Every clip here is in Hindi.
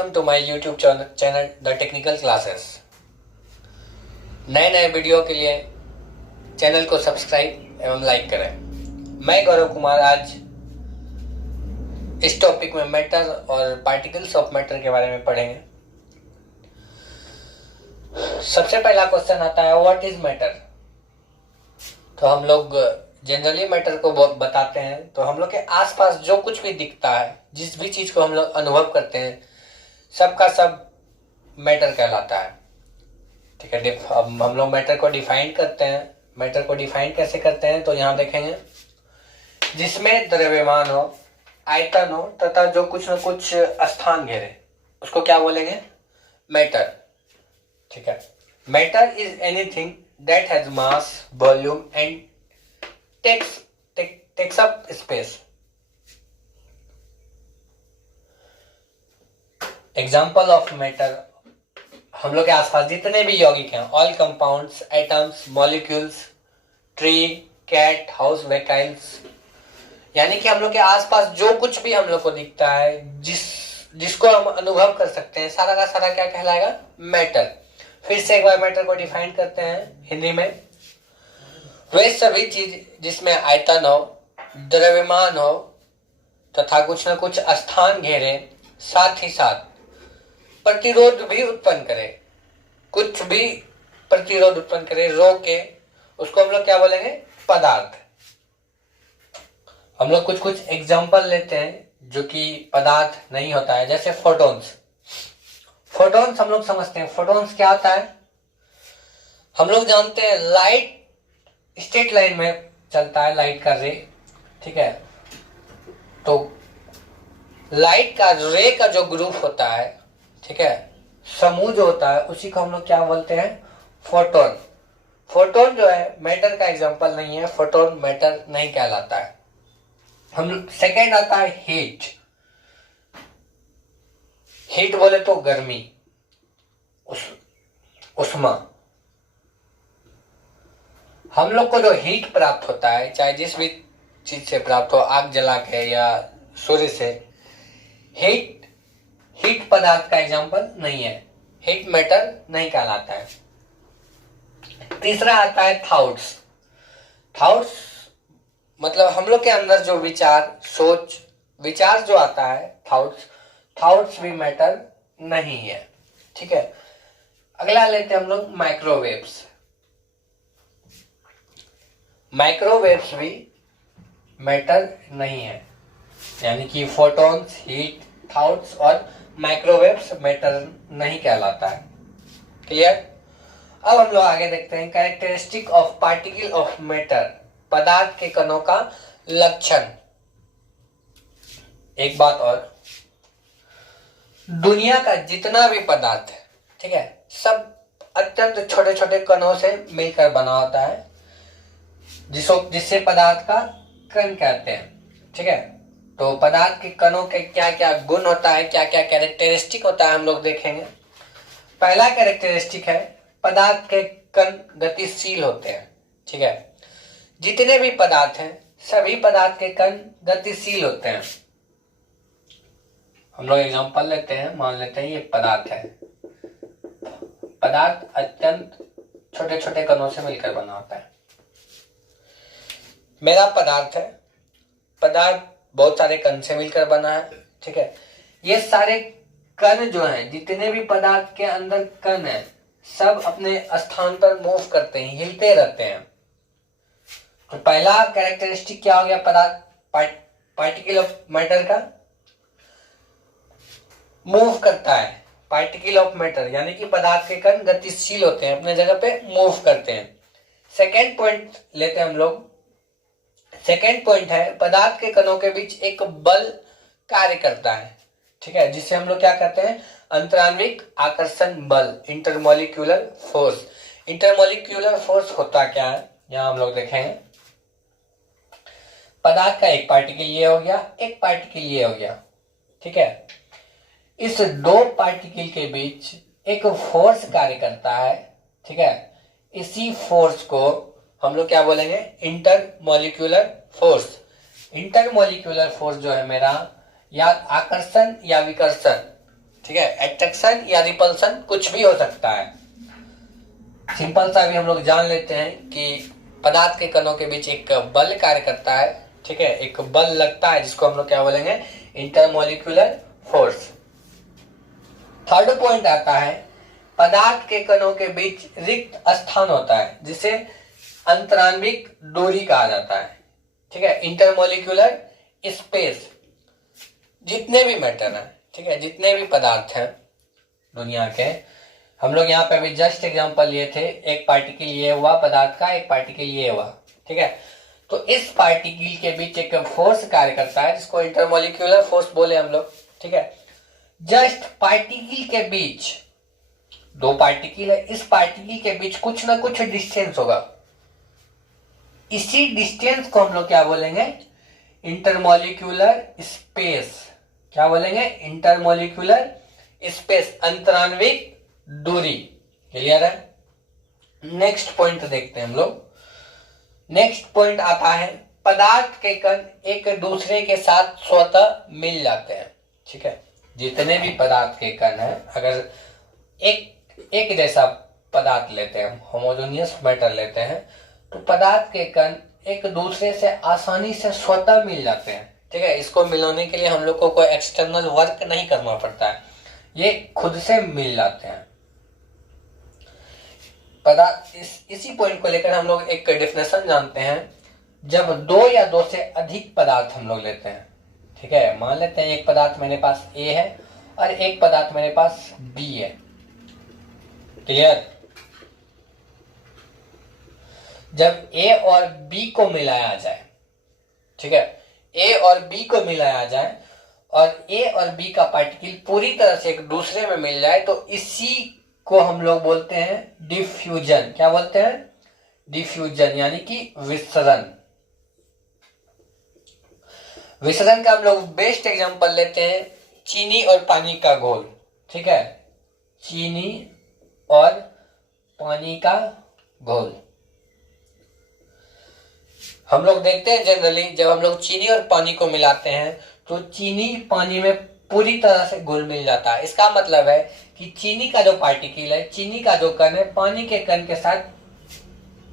Welcome to my YouTube channel the technical classes. नए वीडियो के लिए चैनल को सब्सक्राइब एवं लाइक करें। मैं गौरव कुमार आज इस टॉपिक में मैटर और पार्टिकल्स ऑफ मैटर के बारे में पढ़ेंगे। सबसे पहला क्वेश्चन आता है व्हाट इज मैटर। तो हम लोग जनरली मैटर को बहुत बताते हैं, तो हम लोग के आसपास जो कुछ भी दिखता है, जिस भी चीज को हम लोग अनुभव करते हैं, सबका सब मैटर कहलाता है। ठीक है, अब हम लोग मैटर को डिफाइन करते हैं। मैटर को डिफाइन कैसे करते हैं तो यहाँ देखेंगे, जिसमें द्रव्यमान हो, आयतन हो तथा जो कुछ न कुछ स्थान घेरे, उसको क्या बोलेंगे? मैटर। ठीक है, matter is anything that has mass, volume and takes up space. Example of matter, हम लोग के आसपास जितने भी यौगिक हैं, all compounds, atoms, molecules, tree, cat, house vehicles, यानी कि हम लोग के आसपास जो कुछ भी हम लोग को दिखता है, जिसको हम अनुभव कर सकते हैं, सारा का सारा क्या कहलाएगा? मैटर। फिर से एक बार मैटर को डिफाइन करते हैं हिंदी में, वे सभी चीज जिसमें आयतन हो, द्रव्यमान हो तथा कुछ न कुछ स्थान घेरे, साथ ही साथ प्रतिरोध भी उत्पन्न करे, कुछ भी प्रतिरोध उत्पन्न करे, रोके, उसको हम लोग क्या बोलेंगे? पदार्थ। हम लोग कुछ कुछ एग्जांपल लेते हैं जो कि पदार्थ नहीं होता है, जैसे फोटॉन्स। फोटॉन्स हम लोग समझते हैं, फोटॉन्स क्या होता है? हम लोग जानते हैं लाइट स्ट्रेट लाइन में चलता है, लाइट का रे। ठीक है, तो लाइट का रे का जो ग्रुप होता है, ठीक है, समूह जो होता है, उसी को हम लोग क्या बोलते हैं? फोटोन। फोटोन जो है मैटर का एग्जांपल नहीं है, फोटोन मैटर नहीं कहलाता है। हम सेकेंड आता है हीट। हीट बोले तो गर्मी, उष्मा। हम लोग को जो हीट प्राप्त होता है, चाहे जिस भी चीज से प्राप्त हो, आग जला के या सूर्य से, हीट पदार्थ का एग्जांपल नहीं है, हीट मैटर नहीं कहलाता है। तीसरा आता है थॉट्स। थॉट्स मतलब हम लोग के अंदर जो विचार, सोच, विचार जो आता है, थॉट्स भी मैटर नहीं है। ठीक है, अगला लेते हैं हम लोग माइक्रोवेव्स। माइक्रोवेव्स भी मैटर नहीं है, यानी कि फोटॉन्स, हीट, थॉट्स और माइक्रोवेव्स मैटर नहीं कहलाता है। क्लियर? अब हम लोग आगे देखते हैं characteristic of particle of matter, पदार्थ के कणों का लक्षण। एक बात और, दुनिया का जितना भी पदार्थ है, ठीक है, सब अत्यंत छोटे छोटे कणों से मिलकर बना होता है, जिससे पदार्थ का कण कहते हैं। ठीक है, तो पदार्थ के कणों के क्या क्या गुण होता है, क्या क्या कैरेक्टरिस्टिक होता है, हम लोग देखेंगे। पहला कैरेक्टरिस्टिक है पदार्थ के कण गतिशील होते हैं। ठीक है, जितने भी पदार्थ हैं, सभी पदार्थ के कण गतिशील होते हैं। हम लोग एग्जांपल लेते हैं, मान लेते हैं ये पदार्थ है। पदार्थ अत्यंत छोटे छोटे कणों से मिलकर बना होता है। मेरा पदार्थ है, पदार्थ बहुत सारे कण से मिलकर बना है। ठीक है, ये सारे कण जो हैं, जितने भी पदार्थ के अंदर कण हैं, सब अपने स्थान पर मूव करते हैं, हिलते रहते हैं। तो पहला कैरेक्टरिस्टिक क्या हो गया पदार्थ, पार्टिकल ऑफ मैटर का? मूव करता है। पार्टिकल ऑफ मैटर यानी कि पदार्थ के कण गतिशील होते हैं, अपने जगह पे मूव करते हैं। सेकेंड पॉइंट लेते हैं हम लोग। सेकेंड पॉइंट है पदार्थ के कणों के बीच एक बल कार्य करता है। ठीक है, जिसे हम लोग क्या कहते हैं? अंतराण्विक आकर्षण बल, इंटरमोलिक्यूलर फोर्स। इंटरमोलिक्यूलर फोर्स होता क्या है, यहां हम लोग देखेंगे। पदार्थ का एक पार्टिकल ये हो गया, एक पार्टिकल ये हो गया। ठीक है, इस दो पार्टिकल के बीच एक फोर्स कार्य करता है। ठीक है, इसी फोर्स को हम लोग क्या बोलेंगे? Intermolecular force. इंटरमोलिक्यूलर फोर्स जो है मेरा, या आकर्षण या विकर्षण, ठीक है, अट्रैक्शन या रिपल्सन कुछ भी हो सकता है। सिंपल सा भी हम लोग जान लेते हैं कि पदार्थ के कणों के बीच एक बल कार्य करता है, ठीक है, एक बल लगता है जिसको हम लोग क्या बोलेंगे, इंटरमोलिक्यूलर फोर्स। थर्ड पॉइंट आता है, पदार्थ के कणों के बीच रिक्त स्थान होता है जिसे अंतराण्विक दूरी कहा जाता है, ठीक है, इंटरमोलिक्यूलर स्पेस। जितने भी मैटर हैं, ठीक है, जितने भी पदार्थ हैं दुनिया के, हम लोग यहाँ पे अभी जस्ट एग्जांपल लिए थे, एक पार्टिकल ये हुआ पदार्थ का, एक पार्टिकल ये हुआ, ठीक है, तो इस पार्टिकल के बीच एक फोर्स कार्य करता है जिसको इंटरमोलिक्यूलर फोर्स बोले हम लोग, ठीक है। जस्ट पार्टिकल के बीच, दो पार्टिकल है, इस पार्टिकल के बीच कुछ ना कुछ डिस्टेंस होगा, इसी डिस्टेंस को हम लोग क्या बोलेंगे, इंटरमोलिक्यूलर स्पेस। क्या बोलेंगे, इंटरमोलिक्यूलर स्पेस, अंतराण्विक दूरी। क्लियर है। नेक्स्ट पॉइंट देखते हैं हम लोग। नेक्स्ट पॉइंट आता है, पदार्थ के कण एक दूसरे के साथ स्वतः मिल जाते हैं, ठीक है। जितने भी पदार्थ के कण हैं, अगर एक जैसा पदार्थ लेते हैं, होमोजेनियस मैटर लेते हैं, तो पदार्थ के कण एक दूसरे से आसानी से स्वतः मिल जाते हैं, ठीक है। इसको मिलाने के लिए हम लोग को कोई एक्सटर्नल वर्क नहीं करना पड़ता है, ये खुद से मिल जाते हैं पदार्थ। इसी पॉइंट को लेकर हम लोग एक डेफिनेशन जानते हैं, जब दो या दो से अधिक पदार्थ हम लोग लेते हैं, ठीक है, मान लेते हैं एक पदार्थ मेरे पास A है और एक पदार्थ मेरे पास B है। क्लियर। जब A और B को मिलाया जाए, ठीक है, A और B को मिलाया जाए और A और B का पार्टिकल पूरी तरह से एक दूसरे में मिल जाए, तो इसी को हम लोग बोलते हैं डिफ्यूजन। क्या बोलते हैं, डिफ्यूजन, यानी कि विसरण। विसरण का हम लोग बेस्ट एग्जांपल लेते हैं, चीनी और पानी का घोल, ठीक है, चीनी और पानी का घोल। हम लोग देखते हैं जनरली जब हम लोग चीनी और पानी को मिलाते हैं तो चीनी पानी में पूरी तरह से घुल मिल जाता है। इसका मतलब है कि चीनी का जो पार्टिकल है, चीनी का जो कण है, पानी के कण के साथ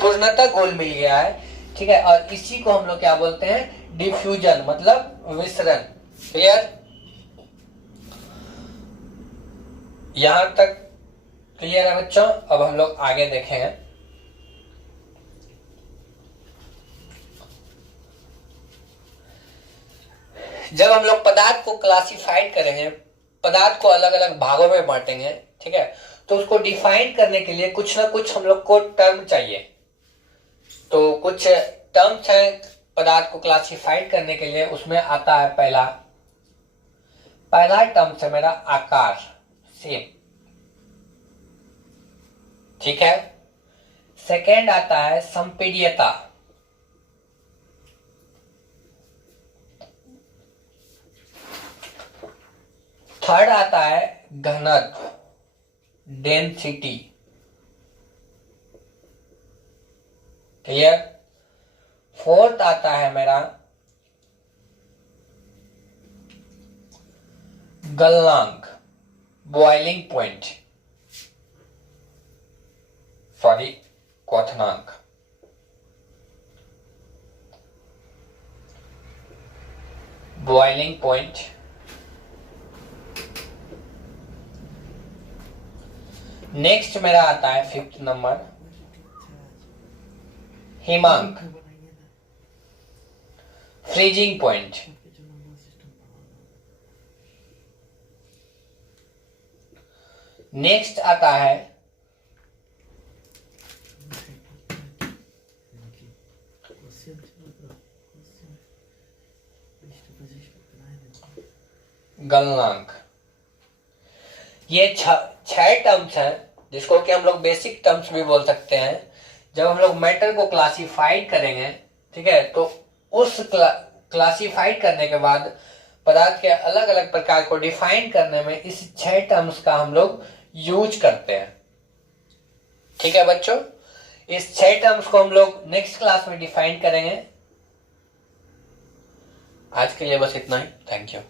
पूर्णतः घुल मिल गया है, ठीक है, और इसी को हम लोग क्या बोलते हैं, डिफ्यूजन, मतलब विसरण। क्लियर। यहां तक क्लियर है बच्चों। अब हम लोग आगे देखेंगे। जब हम लोग पदार्थ को क्लासिफाइड करेंगे, पदार्थ को अलग अलग भागों में बांटेंगे, ठीक है, तो उसको डिफाइन करने के लिए कुछ ना कुछ हम लोग को टर्म चाहिए। तो कुछ टर्म्स हैं पदार्थ को क्लासिफाइड करने के लिए, उसमें आता है पहला टर्म है मेरा आकार, शेप, ठीक है। सेकेंड आता है संपीड्यता, थर्ड आता है घनत्व, डेंसिटी। क्लियर। फोर्थ आता है मेरा गलनांक, बॉइलिंग पॉइंट, सॉरी क्वथनांक। बॉइलिंग पॉइंट, नेक्स्ट मेरा आता है फिफ्थ नंबर हिमांक, फ्रीजिंग पॉइंट। नेक्स्ट आता है गलनांक। ये छह टर्म्स हैं जिसको कि हम लोग बेसिक टर्म्स भी बोल सकते हैं। जब हम लोग मैटर को क्लासिफाइड करेंगे, ठीक है, तो उस क्लासिफाइड करने के बाद पदार्थ के अलग अलग प्रकार को डिफाइन करने में इस छह टर्म्स का हम लोग यूज करते हैं। ठीक है बच्चों, इस छह टर्म्स को हम लोग नेक्स्ट क्लास में डिफाइन करेंगे। आज के लिए बस इतना ही। Thank you.